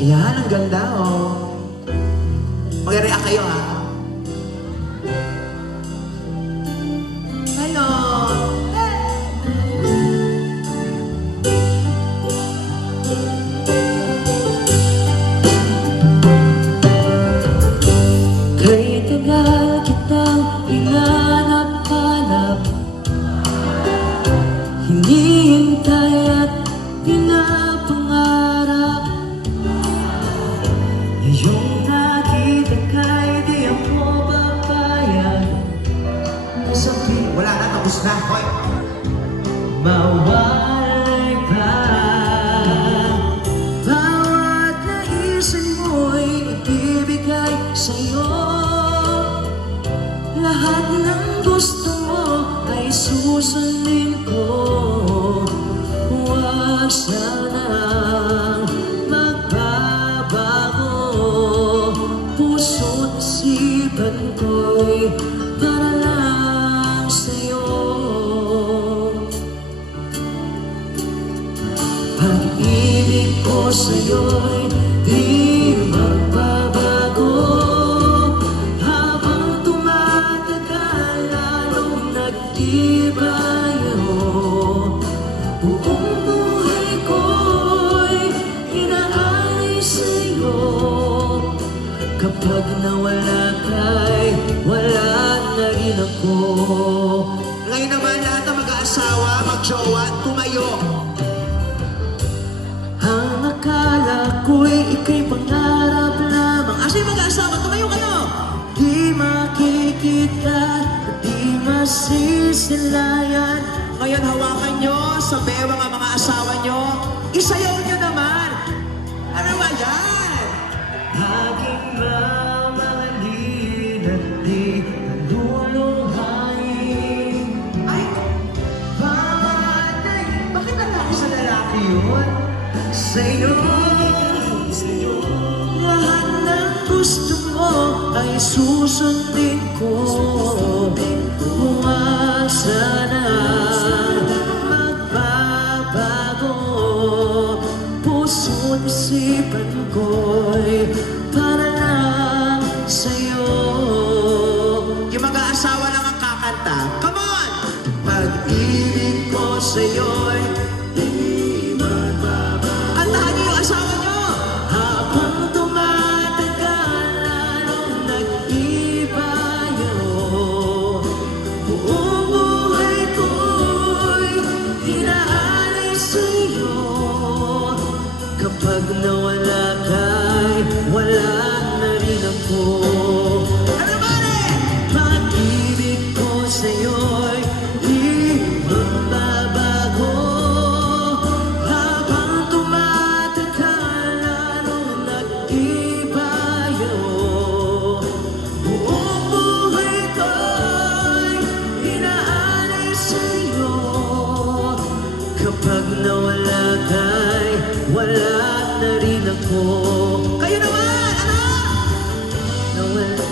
Yan, ang ganda, oh. Mag-react kayo, ha? Hello! Kay tagal kitang hinanap-hanap, hinihintay at pinapangarap. Ngayong nakita ka'y di ako papayag na sabihin Wala na, tapos na. Hoy! mawalay pa. Bawat naisin mo'y ibibigay sa'yo. Lahat ng gusto mo ay susundin ko. Huwag sanang magbabago. Puso't isipan ko'y para lang sa'yo. Pag-ibig ko sa'yo'y di magbabago. Habang tumatagal, lalong nag-ibayo. Buong buhay ko'y inaanay sa'yo. Kapag nawala ka'y wala na rin ako. Ngayon naman, lahat ng mag-aasawa, mag-jowa, tumayo. Ang akala ko'y ika'y pangarap lamang. Asa yung mag-aasawa? Tumayo kayo! Di makikita, di masisilayan. Ngayon, hawakan nyo sa bewang ang mga asawa nyo. Isayaw nyo naman. Ano ba yan? Aking mamahalin at di naluluhain. Ay, Bakit? bakit lalaki sa lalaki yun? Sa'yo, lahat ng gusto mo ay susundin ko. Huwag sana magbabago. Puso't isipan ko'y para lang sa'yo. Yung mag-aasawa lang ang kakanta. Come on! Pag-ibig ko sa'yo'y Kantahan niyo yung asawa nyo! habang tumatagal, lalong nag-ibayo. Buong buhay ko'y inaalay sa'yo. Kapag nawala ka'y wala na rin ako. Everybody! Pag-ibig ko sa'yo'y di magbabago. Habang tumatagal, lalong nag-ibayo. Buong buhay ko'y inaalay sa'yo. Kapag nawala ka'y wala na rin ako. Kayo naman! Ano? Nawala,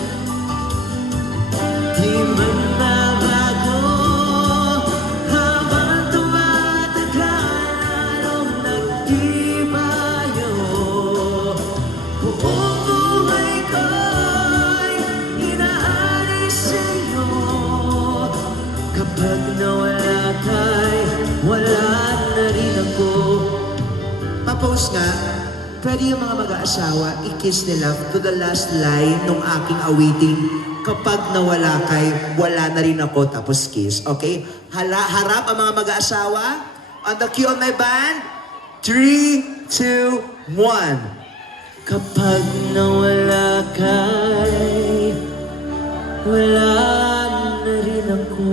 di magbabago. Habang tumatagal, lalong nag-ibayo. Buong buhay ko'y inaalay sa'yo. Kapag nawala ka'y wala na rin ako. Pa-post nga, pwede yung mga mag-aasawa i-kiss nila to the last line nung aking awiting. Kapag nawala kay, wala na rin ako, tapos kiss. Okay? Harap ang mga mag-aasawa. On the cue on my band. 3, 2, 1. Kapag nawala ka'y wala na rin ako.